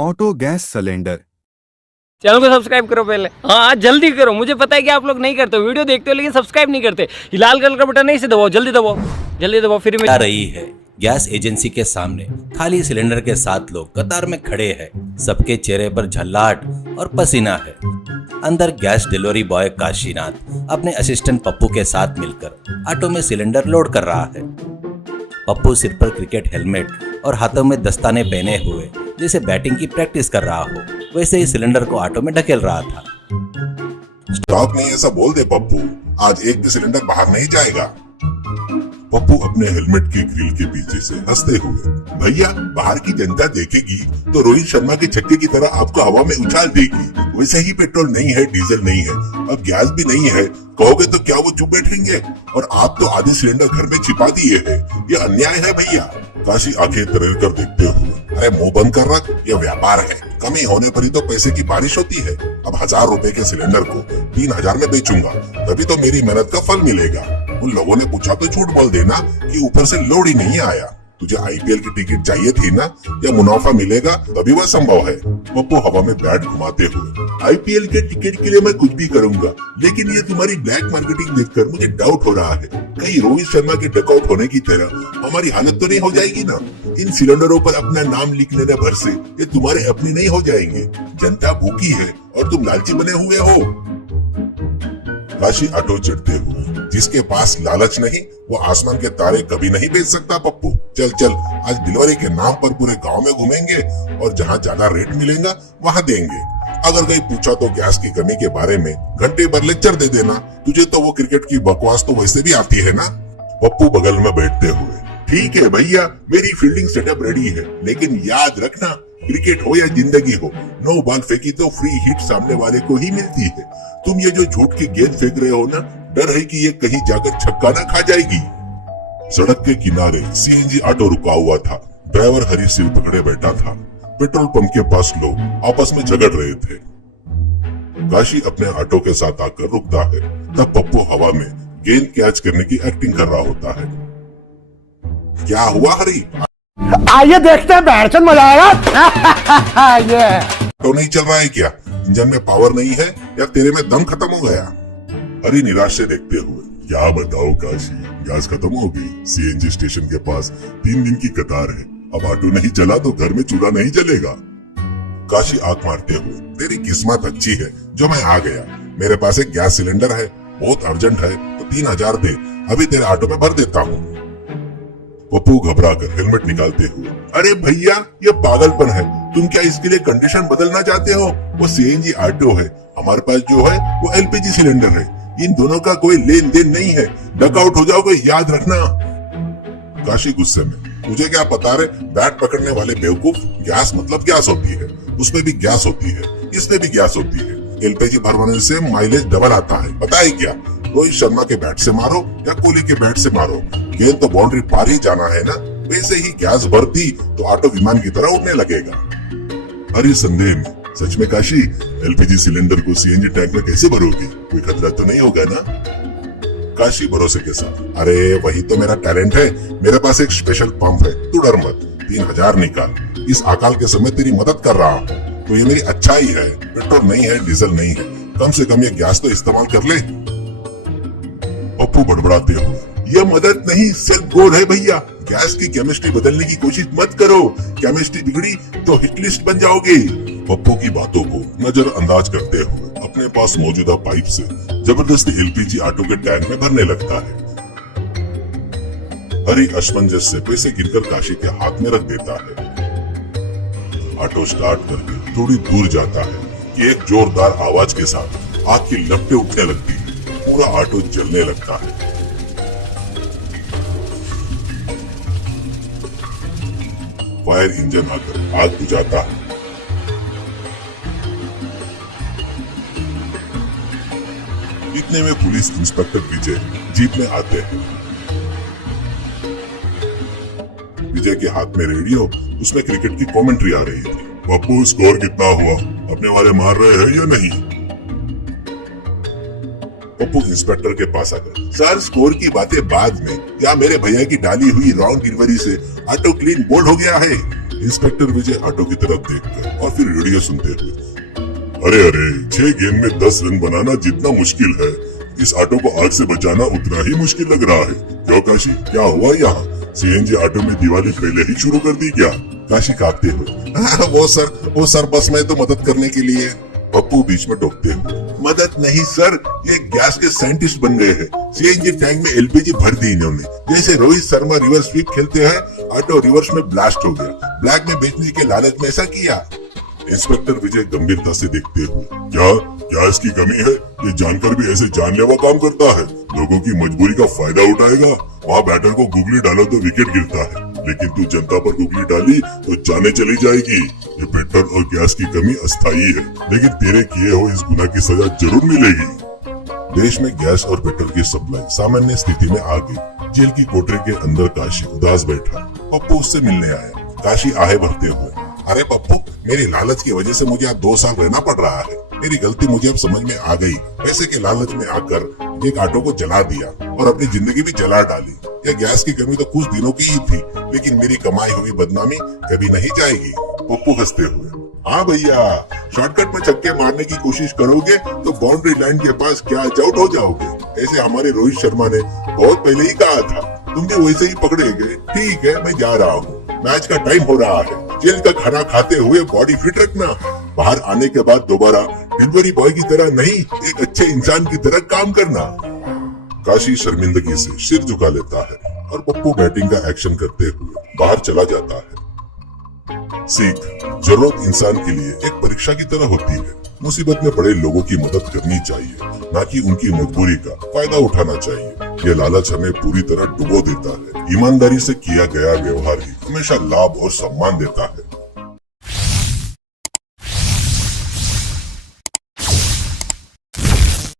Auto gas cylinder. Channel को subscribe करो पहले। हाँ जल्दी करो, मुझे पता है कि आप लोग नहीं करते हो, वीडियो देखते हो लेकिन सब्सक्राइब नहीं करते। ये लाल कलर का बटन नहीं से दबाओ, जल्दी दबाओ, जल्दी दबाओ। फिर आ रही है गैस एजेंसी के सामने खाली सिलेंडर के 7 लोग कतार में खड़े हैं। सबके चेहरे पर झल्लाहट और पसीना है। अंदर गैस डिलीवरी बॉय काशीनाथ अपने असिस्टेंट पप्पू के साथ मिलकर ऑटो में सिलेंडर लोड कर रहा है। पप्पू सिर पर क्रिकेट हेलमेट और हाथों में दस्ताने पहने हुए जैसे बैटिंग की प्रैक्टिस कर रहा हो, वैसे ही सिलेंडर को ऑटो में ढकेल रहा था। स्टॉक नहीं ऐसा बोल दे पप्पू, आज एक भी सिलेंडर बाहर नहीं जाएगा। पप्पू अपने हेलमेट के ग्रिल के पीछे से हंसते हुए, भैया बाहर की जनता देखेगी तो रोहित शर्मा के छक्के की तरह आपको हवा में उछाल देगी। वैसे ही पेट्रोल नहीं है, डीजल नहीं है, अब गैस भी नहीं है, कहोगे तो क्या वो चुप बैठेंगे? और आप तो आधे सिलेंडर घर में छिपा दिए है, ये अन्याय है भैया। काशी आंखें तरेर कर देखते हुए, अरे मुंह बंद कर रख, ये व्यापार है, कमी होने पर ही तो पैसे की बारिश होती है। अब 1000 रुपए के सिलेंडर को 3000 में बेचूंगा, तभी तो मेरी मेहनत का फल मिलेगा। उन लोगों ने पूछा तो झूठ बोल देना कि ऊपर से लोड ही नहीं आया। तुझे आईपीएल की टिकट चाहिए थी ना, या मुनाफा मिलेगा तभी वह संभव है। पप्पू हवा में बैट घुमाते हुए, आईपीएल के टिकट के लिए मैं कुछ भी करूंगा, लेकिन ये तुम्हारी ब्लैक मार्केटिंग देखकर मुझे डाउट हो रहा है, कहीं रोहित शर्मा के डकआउट होने की तरह हमारी हालत तो नहीं हो जाएगी ना? इन सिलेंडरों पर अपना नाम लिख लेने भर से ये तुम्हारे अपने नहीं हो जाएंगे। जनता भूखी है और तुम लालची बने हुए हो। काशी ऑटो चढ़ते हुए, जिसके पास लालच नहीं वो आसमान के तारे कभी नहीं बेच सकता पप्पू। चल चल, आज डिलीवरी के नाम पर पूरे गांव में घूमेंगे और जहां ज्यादा रेट मिलेगा वहां देंगे। अगर कहीं पूछा तो गैस की कमी के बारे में घंटे भर लेक्चर दे देना, तुझे तो वो क्रिकेट की बकवास तो वैसे भी आती है ना। पप्पू बगल में बैठते हुए, ठीक है भैया, मेरी फील्डिंग सेटअप रेडी है, लेकिन याद रखना क्रिकेट हो या जिंदगी हो, 9 बॉल फेंकी तो फ्री हिट सामने वाले को ही मिलती है। तुम ये जो झूठ की गेंद फेंक रहे हो ना, डर है कि ये कहीं जाकर छक्का ना खा जाएगी। सड़क के किनारे सीएनजी ऑटो रुका हुआ था। ड्राइवर हरी सिर पकड़े बैठा था। पेट्रोल पंप के पास लोग आपस में झगड़ रहे थे। काशी अपने ऑटो के साथ आकर रुकता है, तब पप्पू हवा में गेंद कैच करने की एक्टिंग कर रहा होता है। क्या हुआ हरी? आइए देखते हैं, बैठचंद मजा आएगा। ये तो नहीं चल रहा है क्या? इंजन में पावर नहीं है या तेरे में दम खत्म हो गया? हरी निराश से देखते हुए, क्या बताओ काशी, गैस खत्म हो गई। सीएनजी स्टेशन के पास 3 दिन की कतार है, अब ऑटो नहीं चला तो घर में चूल्हा नहीं जलेगा। काशी आंख मारते हुए, तेरी किस्मत अच्छी है जो मैं आ गया। मेरे पास एक गैस सिलेंडर है, बहुत अर्जेंट है तो 3000 दे, अभी तेरे ऑटो में भर देता हूँ। पप्पू घबरा कर हेलमेट निकालते हुए, अरे भैया ये पागलपन है, तुम क्या इसके लिए कंडीशन बदलना चाहते हो? वो सीएनजी ऑटो है, हमारे पास जो है वो एलपीजी सिलेंडर है, इन दोनों का कोई लेन देन नहीं है, डकआउट हो जाओगे याद रखना। काशी गुस्से में, मुझे क्या पता रे, बैट पकड़ने वाले बेवकूफ, गैस मतलब गैस होती है, उसमें भी गैस होती है, इसमें भी गैस होती है। एलपीजी भरवाने से माइलेज डबल आता है, पता है क्या? रोहित शर्मा के बैट से मारो या कोहली के बैट से मारो, गेंद तो बाउंड्री पार ही जाना है ना। वैसे ही गैस भर दी तो ऑटो विमान की तरह उड़ने लगेगा। हरी संदेह में, सच में काशी, एलपीजी सिलेंडर को सीएनजी टैंक में कैसे भरोगे? कोई खतरा तो नहीं होगा ना? काशी भरोसे के साथ, अरे वही तो मेरा टैलेंट है, मेरे पास एक स्पेशल पंप है, तू डर मत, 3000 निकाल। इस अकाल के समय तेरी मदद कर रहा हूँ तो ये मेरी अच्छाई है। पेट्रोल नहीं है, डीजल नहीं है, कम से कम ये गैस तो इस्तेमाल कर ले। पप्पू बड़बड़ाते हुए, यह मदद नहीं सिर्फ गोल है भैया, गैस की केमिस्ट्री बदलने की कोशिश मत करो, केमिस्ट्री बिगड़ी तो हिट लिस्ट बन जाओगे। पप्पू की बातों को नजरअंदाज करते हुए अपने पास मौजूदा पाइप से जबरदस्ती एलपीजी ऑटो के टैंक में भरने लगता है। हरी असमंजस से पैसे गिनकर काशी के हाथ में रख देता है। ऑटो स्टार्ट करके थोड़ी दूर जाता है कि एक जोरदार आवाज के साथ आग की लपटें उठने लगती है, पूरा ऑटो जलने लगता है। फायर इंजन आकर आग बुझाता है। इतने में पुलिस इंस्पेक्टर विजय जीप में आते हैं। विजय के हाथ में रेडियो, उसमें क्रिकेट की कमेंट्री आ रही थी। पप्पू स्कोर कितना हुआ, अपने वाले मार रहे हैं या नहीं? पप्पू इंस्पेक्टर के पास आकर, सर स्कोर की बातें बाद में, क्या मेरे भैया की डाली हुई रॉन्ग डिलीवरी से ऑटो क्लीन बोल्ड हो गया है? इंस्पेक्टर विजय ऑटो की तरफ देखकर और फिर रेडियो सुनते हुए, अरे अरे 6 गेंद में 10 रन बनाना जितना मुश्किल है, इस ऑटो को आग से बचाना उतना ही मुश्किल लग रहा है। क्यों काशी, क्या हुआ यहाँ? सीएनजी ऑटो में दिवाली पहले ही शुरू कर दी क्या? काशी कांपते हुए, वो सर बस में तो मदद करने के लिए। पप्पू बीच में टोकते हुए, मदद नहीं सर, ये गैस के साइंटिस्ट बन गए हैं। सीएनजी टैंक में एलपीजी भर दी इन्होंने। जैसे रोहित शर्मा रिवर्स स्वीप खेलते हैं, ऑटो रिवर्स में ब्लास्ट हो गया। ब्लैक में बेचने के लालच में ऐसा किया। इंस्पेक्टर विजय गंभीरता से देखते हुए, क्या इसकी कमी है? ये जानकर भी ऐसे जानलेवा काम करता है। लोगों की मजबूरी का फायदा उठाएगा। वहाँ बैटर को गुगली डालो तो विकेट गिरता है, लेकिन तू जनता पर गुगली डाली तो जाने चली जाएगी। ये पेट्रोल और गैस की कमी अस्थायी है, लेकिन तेरे किए हो इस गुनाह की सजा जरूर मिलेगी। देश में गैस और पेट्रोल की सप्लाई सामान्य स्थिति में आ गई। जेल की कोठरी के अंदर काशी उदास बैठा। पप्पू उससे मिलने आया। काशी आहे भरते हुए, अरे पप्पू, मेरी लालच की वजह से मुझे अब 2 साल रहना पड़ रहा है। मेरी गलती मुझे अब समझ में आ गई। पैसे के लालच में आकर एक ऑटो को जला दिया और अपनी जिंदगी भी जला डाली। यह गैस की कमी तो कुछ दिनों की ही थी, लेकिन मेरी कमाई हुई बदनामी कभी नहीं जाएगी। पप्पू हंसते हुए, हाँ भैया, शॉर्टकट में छक्के मारने की कोशिश करोगे तो बाउंड्री लाइन के पास कैच आउट हो जाओगे। ऐसे हमारे रोहित शर्मा ने बहुत पहले ही कहा था। तुम भी वैसे ही पकड़े गए। ठीक है, मैं जा रहा हूँ, मैच का टाइम हो रहा है। जेल का खाना खाते हुए बॉडी फिट रखना। बाहर आने के बाद दोबारा डिलीवरी बॉय की तरह नहीं, एक अच्छे इंसान की तरह काम करना। काशी शर्मिंदगी से सिर झुका लेता है और पप्पू बैटिंग का एक्शन करते हुए बाहर चला जाता है। सीख, जरूरत इंसान के लिए एक परीक्षा की तरह होती है। मुसीबत में पड़े लोगों की मदद करनी चाहिए, न कि उनकी मजबूरी का फायदा उठाना चाहिए। ये लालच हमें पूरी तरह डुबो देता है। ईमानदारी से किया गया व्यवहार ही हमेशा लाभ और सम्मान देता है।